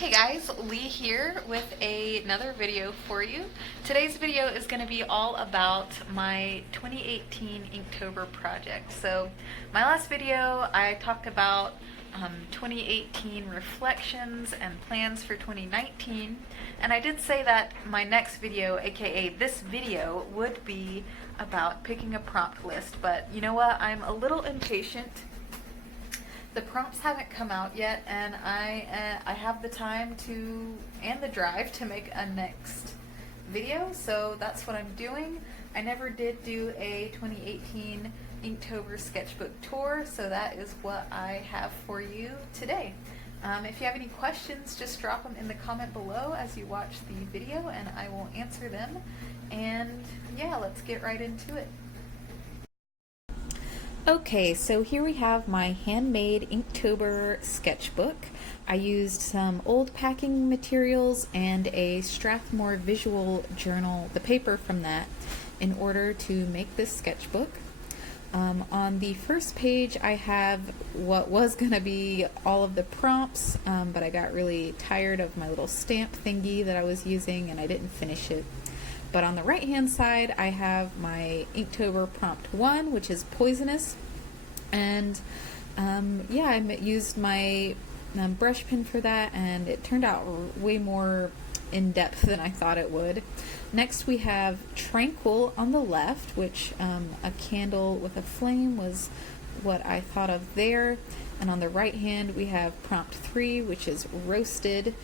Hey guys, Lee here with another video for you. Today's video is going to be all about my 2018 Inktober project. So my last video I talked about 2018 reflections and plans for 2019, and I did say that my next video, aka this video, would be about picking a prompt list, but you know what, I'm a little impatient. The prompts haven't come out yet, and I have the time to and the drive to make a next video, so that's what I'm doing. I never did do a 2018 Inktober sketchbook tour, so that is what I have for you today. If you have any questions, just drop them in the comment below as you watch the video, and I will answer them. And yeah, let's get right into it. Okay, so here we have my handmade Inktober sketchbook. I used some old packing materials and a Strathmore visual journal, the paper from that, in order to make this sketchbook. On the first page I have what was going to be all of the prompts, but I got really tired of my little stamp thingy that I was using and I didn't finish it. But on the right hand side I have my Inktober prompt 1, which is poisonous, and yeah, I used my brush pen for that, and it turned out way more in depth than I thought it would. Next we have tranquil on the left, which a candle with a flame was what I thought of there. And on the right hand we have prompt 3, which is roasted.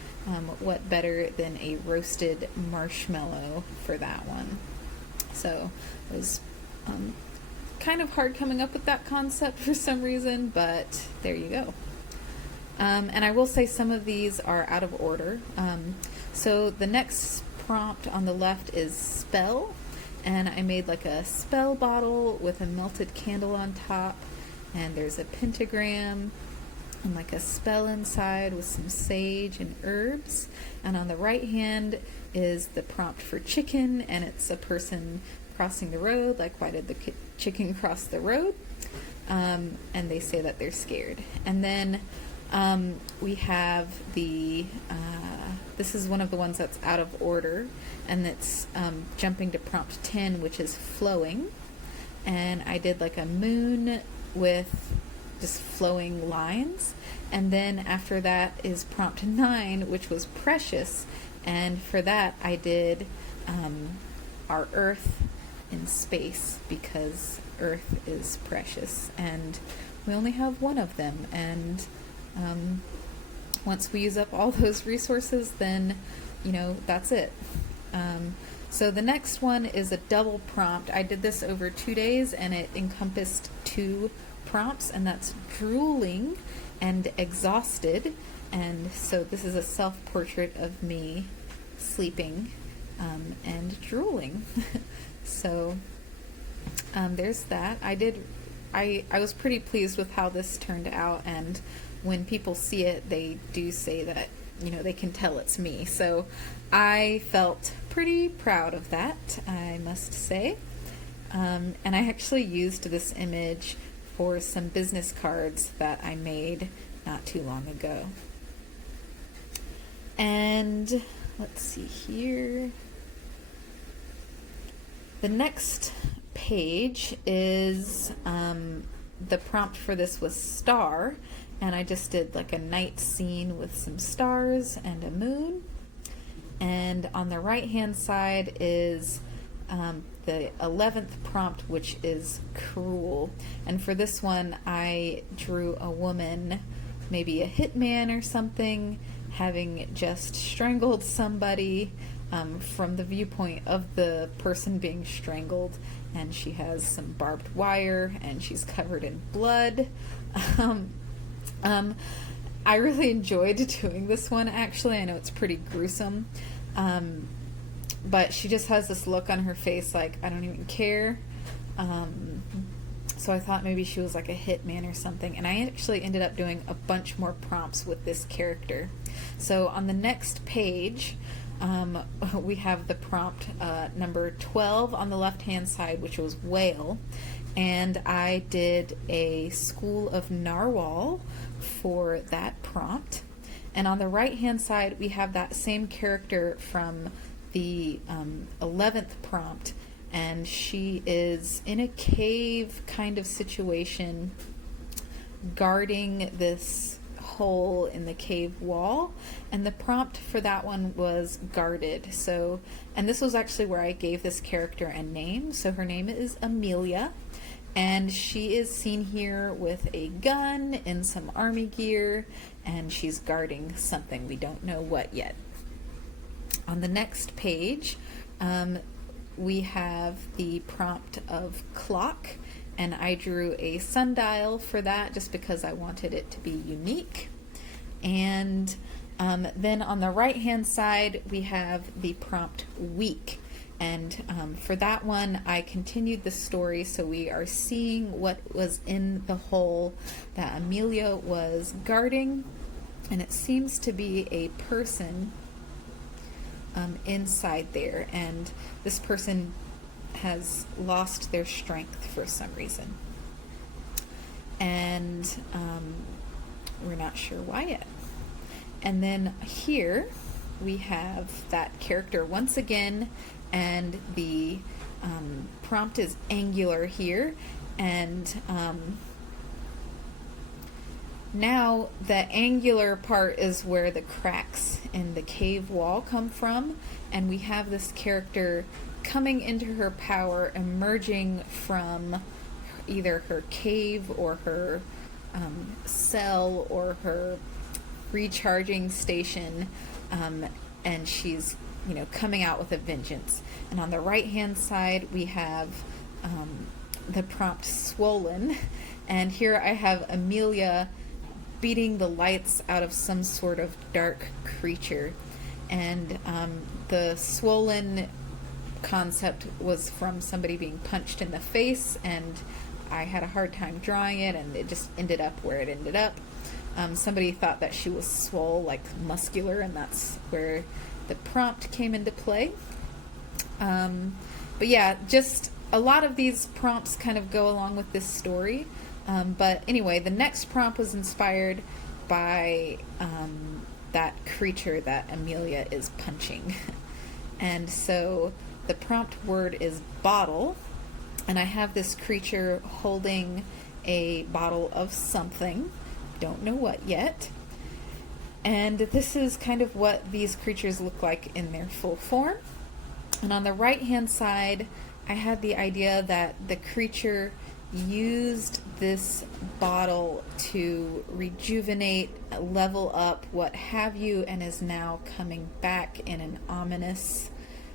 What better than a roasted marshmallow for that one? So it was kind of hard coming up with that concept for some reason, but there you go. And I will say some of these are out of order. So the next prompt on the left is spell, and I made like a spell bottle with a melted candle on top, and there's a pentagram and like a spell inside with some sage and herbs. And on the right hand is the prompt for chicken, and it's a person crossing the road, like why did the chicken cross the road? And they say that they're scared. And then we have the this is one of the ones that's out of order, and it's jumping to prompt 10, which is flowing. And I did like a moon with just flowing lines, and then after that is prompt 9, which was precious, and for that I did our earth in space, because earth is precious and we only have one of them, and once we use up all those resources, then you know that's it. So the next one is a double prompt. I did this over 2 days and it encompassed 2 prompts, and that's drooling and exhausted. And so this is a self-portrait of me sleeping and drooling. So there's that. I was pretty pleased with how this turned out, and when people see it they do say that, you know, they can tell it's me. So I felt pretty proud of that, I must say. And I actually used this image for some business cards that I made not too long ago. And let's see here. The next page is the prompt for this was star, and I just did like a night scene with some stars and a moon. And on the right hand side is the 11th prompt, which is cruel. And for this one I drew a woman, maybe a hitman or something, having just strangled somebody from the viewpoint of the person being strangled, and she has some barbed wire and she's covered in blood. I really enjoyed doing this one, actually. I know it's pretty gruesome, but she just has this look on her face like, I don't even care. So I thought maybe she was like a hitman or something, and I actually ended up doing a bunch more prompts with this character. So on the next page we have the prompt number 12 on the left hand side, which was whale, and I did a school of narwhal for that prompt. And on the right hand side, we have that same character from the 11th prompt, and she is in a cave kind of situation, guarding this hole in the cave wall, and the prompt for that one was guarded. So, and this was actually where I gave this character a name. So her name is Amelia, and she is seen here with a gun in some army gear, and she's guarding something. We don't know what yet. On the next page, we have the prompt of clock, and I drew a sundial for that just because I wanted it to be unique. And then on the right hand side, we have the prompt week. And for that one, I continued the story, so we are seeing what was in the hole that Amelia was guarding, and it seems to be a person inside there, and this person has lost their strength for some reason, and we're not sure why yet. And then here we have that character once again, and the prompt is angular here, and now the angular part is where the cracks in the cave wall come from, and we have this character coming into her power, emerging from either her cave or her cell or her recharging station, and she's coming out with a vengeance. And on the right hand side, we have the prompt swollen, and here I have Amelia beating the lights out of some sort of dark creature, and the swollen concept was from somebody being punched in the face, and I had a hard time drawing it, and it just ended up where it ended up. Somebody thought that she was swole, like muscular, and that's where the prompt came into play. But yeah, just a lot of these prompts kind of go along with this story. But anyway, the next prompt was inspired by that creature that Amelia is punching. And so the prompt word is bottle, and I have this creature holding a bottle of something. Don't know what yet. And this is kind of what these creatures look like in their full form. And on the right hand side, I had the idea that the creature used this bottle to rejuvenate, level up, what have you, and is now coming back in an ominous,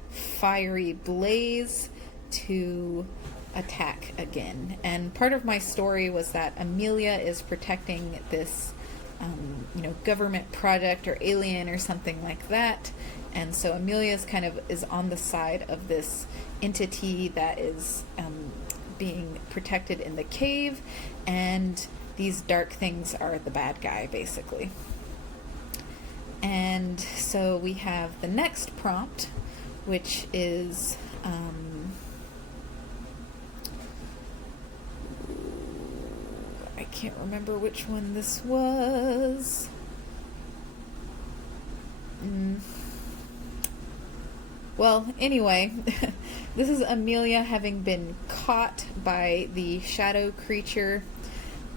fiery blaze to attack again. And part of my story was that Amelia is protecting this government project or alien or something like that, and so Amelia's kind of is on the side of this entity that is being protected in the cave, and these dark things are the bad guy, basically. And so we have the next prompt, which is I can't remember which one this was. Well, anyway, this is Amelia having been caught by the shadow creature,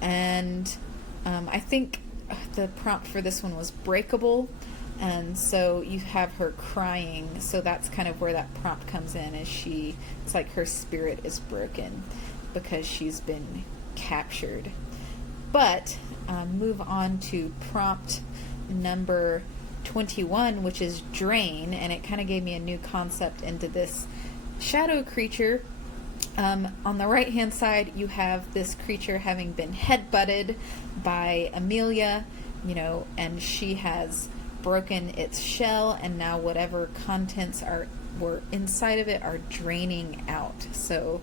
and I think the prompt for this one was breakable, and so you have her crying, so that's kind of where that prompt comes in, is it's like her spirit is broken because she's been captured. But move on to prompt number 21, which is drain, and it kind of gave me a new concept into this shadow creature. On the right hand side, you have this creature having been headbutted by Amelia, and she has broken its shell, and now whatever contents were inside of it are draining out. So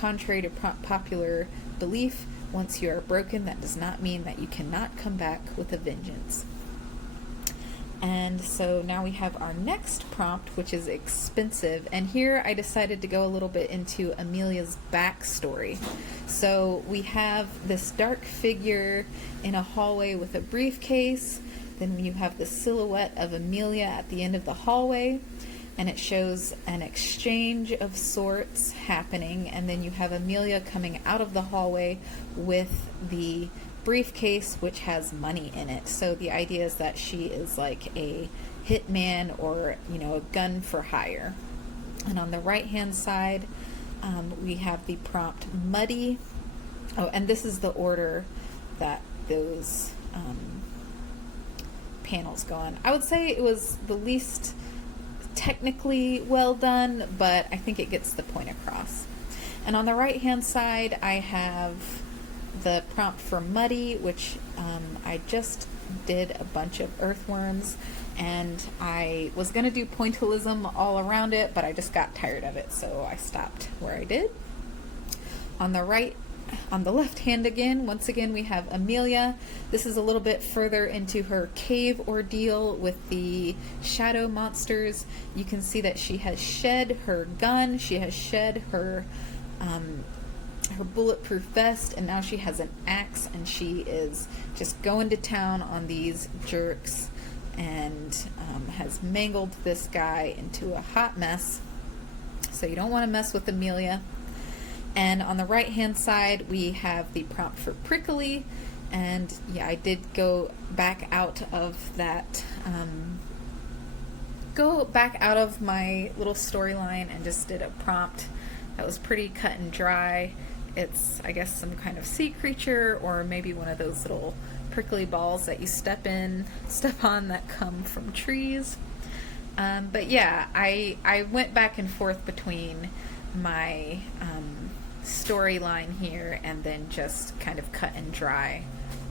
contrary to popular belief, once you are broken, that does not mean that you cannot come back with a vengeance. And so now we have our next prompt, which is expensive. And here I decided to go a little bit into Amelia's backstory. So we have this dark figure in a hallway with a briefcase. Then you have the silhouette of Amelia at the end of the hallway, and it shows an exchange of sorts happening, and then you have Amelia coming out of the hallway with the briefcase which has money in it. So the idea is that she is like a hitman, or a gun for hire. And on the right hand side, we have the prompt muddy. Oh, and this is the order that those panels go on. I would say it was the least technically well done, but I think it gets the point across. And on the right hand side, I have the prompt for muddy, which I just did a bunch of earthworms, and I was going to do pointillism all around it, but I just got tired of it, so I stopped where I did. On the left hand again, once again, we have Amelia. This is a little bit further into her cave ordeal with the shadow monsters. You can see that she has shed her gun, she has shed her bulletproof vest, and now she has an axe, and she is just going to town on these jerks, and has mangled this guy into a hot mess. So you don't want to mess with Amelia. And on the right hand side, we have the prompt for prickly, and yeah, I did go back out of that my little storyline and just did a prompt that was pretty cut and dry. It's, I guess, some kind of sea creature, or maybe one of those little prickly balls that you step on that come from trees. But yeah, I went back and forth between my storyline here and then just kind of cut and dry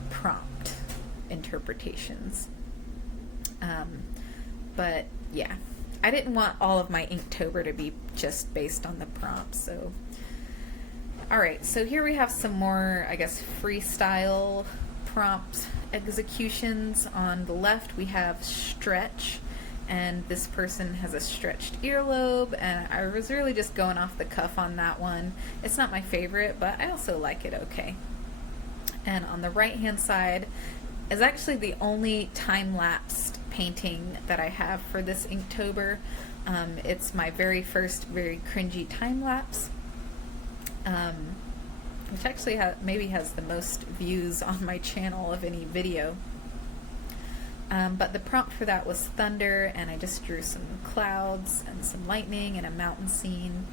prompt interpretations. But yeah, I didn't want all of my Inktober to be just based on the prompts, so. Alright, so here we have some more, I guess, freestyle prompt executions. On the left we have stretch, and this person has a stretched earlobe, and I was really just going off the cuff on that one. It's not my favorite, but I also like it okay. And on the right hand side is actually the only time-lapsed painting that I have for this Inktober. It's my very first very cringy time-lapse, which actually maybe has the most views on my channel of any video. But the prompt for that was thunder, and I just drew some clouds and some lightning and a mountain scene.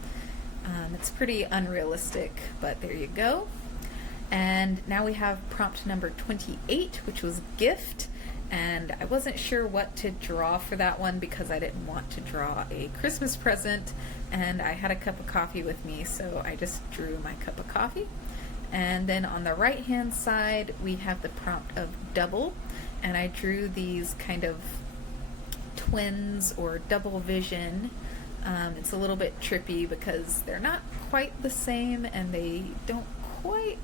It's pretty unrealistic, but there you go. And now we have prompt number 28, which was gift, and I wasn't sure what to draw for that one because I didn't want to draw a Christmas present, and I had a cup of coffee with me, so I just drew my cup of coffee. And then on the right hand side we have the prompt of double, and I drew these kind of twins or double vision. It's a little bit trippy because they're not quite the same, and they don't quite,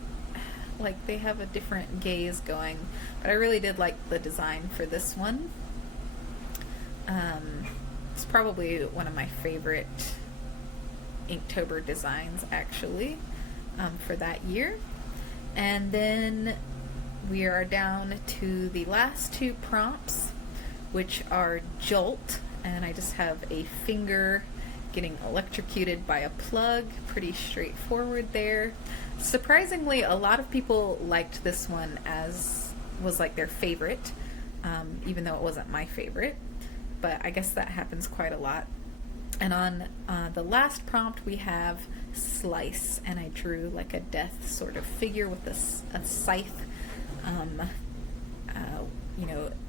like, they have a different gaze going, but I really did like the design for this one. It's probably one of my favorite Inktober designs, actually, for that year. And then we are down to the last two prompts, which are jolt, and I just have a finger getting electrocuted by a plug. Pretty straightforward there. Surprisingly, a lot of people liked this one, as was like their favorite, even though it wasn't my favorite, but I guess that happens quite a lot. And on the last prompt we have slice, and I drew like a death sort of figure with a scythe,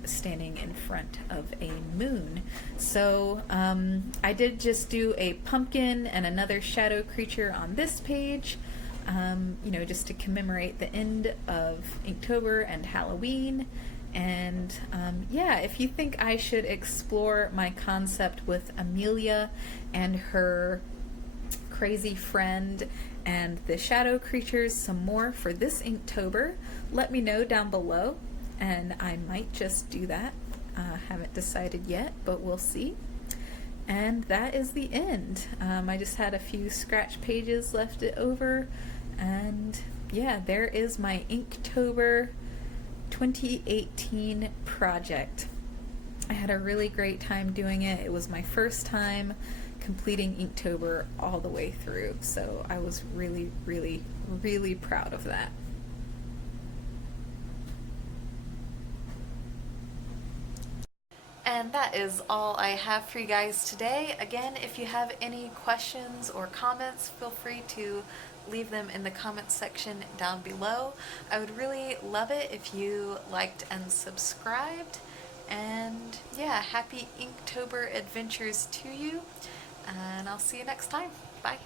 standing in front of a moon. So I did just do a pumpkin and another shadow creature on this page, just to commemorate the end of Inktober and Halloween. And yeah, if you think I should explore my concept with Amelia and her crazy friend and the shadow creatures some more for this Inktober, let me know down below, and I might just do that. Haven't decided yet, but we'll see. And that is the end. I just had a few scratch pages left over, and yeah, there is my Inktober 2018 project. I had a really great time doing it. It was my first time completing Inktober all the way through, so I was really, really, really proud of that. And that is all I have for you guys today. Again, if you have any questions or comments, feel free to leave them in the comments section down below. I would really love it if you liked and subscribed. And yeah, happy Inktober adventures to you. And I'll see you next time. Bye.